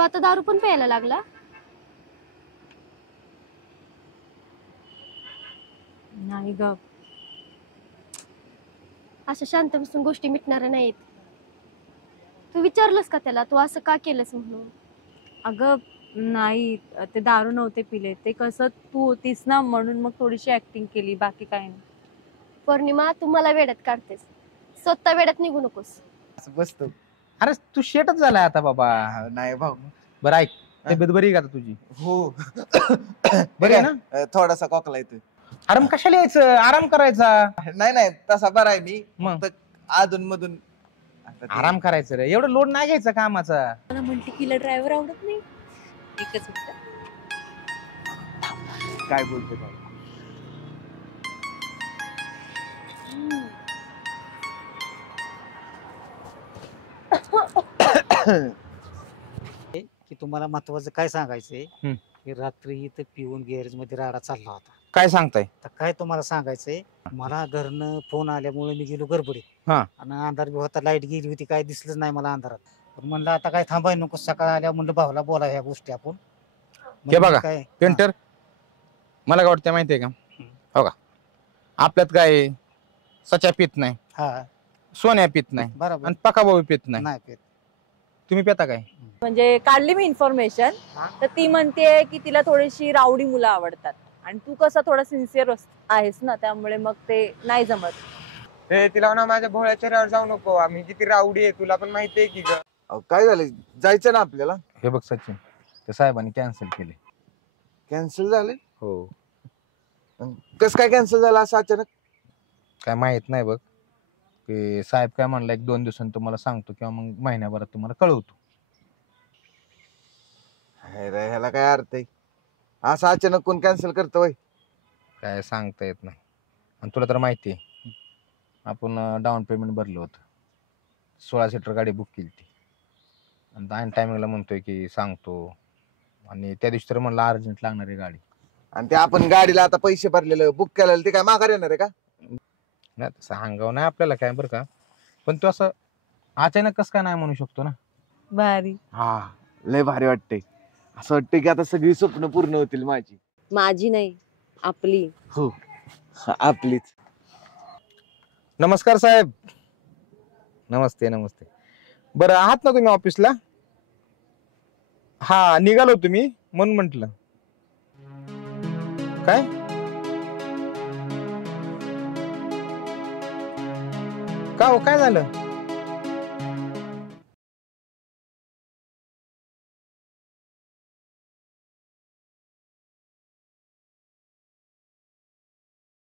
तो आता दारू पण प्यायला लागला? नाही ग. अशा शांत बसून गोष्टी मिटणाऱ्या नाहीत. तू विचारलंस का त्याला तू असं का केलंस म्हणून? अगं नाही, ते दारू नव्हते पिले. ते कसं तू होतीस ना म्हणून मग थोडीशी ऍक्टिंग केली, बाकी काय नाही. पौर्णिमा तू मला वेड्यात काढतेस, स्वतः वेड्यात निघू नकोस. असं बसतो. अरे तू शेटच झालाय आता बाबा. नाही भाऊ. बरं ऐक, तब्येत बरी आहे का आता तुझी? हो. बरी आहे ना? थोडासा खोकला येतोय. आराम कशाला यायचं, आराम करायचा. नाही तसा बरा आहे मी. मग अधून मधून आराम करायचं रे, एवढं लोड नाही घ्यायचं कामाचा. मला म्हणते की ड्रायव्हर आवडत नाही. एकच मिनिट. काय बोलते भाऊ? की तुम्हाला महत्वाचं काय सांगायचंय हम्म. की रात्री इथं पिऊन गॅरेज मध्ये राडा चालला होता. काय सांगताय? तर काय तुम्हाला सांगायचंय, मला घरनं फोन आल्यामुळे मी गेलो गडबडीत. हा. आणि अंधार बी होता, लाईट गेली होती, काय दिसलंच नाही मला अंधारात. पण म्हणलं आता काय थांबाय नको, सकाळ आल्या म्हणलं भाऊला बोला ह्या गोष्टी आपण. हे बघा, काय पेंटर, मला काय वाटतं माहितीये का? हो का, आपल्यात काय सच्या पित नाही, हा सोन्या पित नाही, बरोबर आणि पका भाऊ पित नाही. नाही पेत. तुम्ही पिता काय? म्हणजे काढली मी इन्फॉर्मेशन, तर ती म्हणते की तिला थोडीशी रावडी मुलं आवडतात आणि तू कसं थोडा सिन्सिअर आहेस ना, त्यामुळे मग ते नाही जमत. तिला ना माझ्या भोळ्या चेहऱ्यावर जाऊ नको, आम्ही किती रावडी आहे तुला पण माहितीये की ग. काय झालं, जायचं ना आपल्याला? हे बघ सचिन, ते साहेबांनी कॅन्सल केले. कॅन्सल झाले? हो. कस काय कॅन्सल झालं असं अचानक? काय माहित नाही बघ, की साहेब काय म्हणला 1-2 दिवसांनी तुम्हाला सांगतो किंवा मग महिन्याभरात तुम्हाला कळवतो. ह्याला काय अर्थ आहे? असं अचानक कोण कॅन्सल करतोय? काय सांगता येत नाही. आणि तुला तर माहिती आहे, आपण डाऊन पेमेंट भरलं होतं, 16 सीटर गाडी बुक केली ती, आणि ऐन टायमिंगला म्हणतोय की सांगतो, आणि त्या दिवशी तर म्हणलं अर्जंट लागणार आहे गाडी. आणि ते आपण गाडीला आता पैसे भरलेलं बुक केलेलं ते काय माघार येणार आहे का? नाही तसं अंगावर नाही आपल्याला काय, बरं का, पण तो असं अचानक कसं काय नाही म्हणू शकतो ना. भारी. हा, लय भारी वाटतंय. असं वाटतंय की आता सगळी स्वप्न पूर्ण होतील माझी. माझी नाही, आपली. हो, आपलीच. नमस्कार साहेब. नमस्ते नमस्ते. बरं आहात ना तुम्ही ऑफिसला? हा, निघालो तुम्ही म्हणून म्हंटल. काय का हो, काय झालं?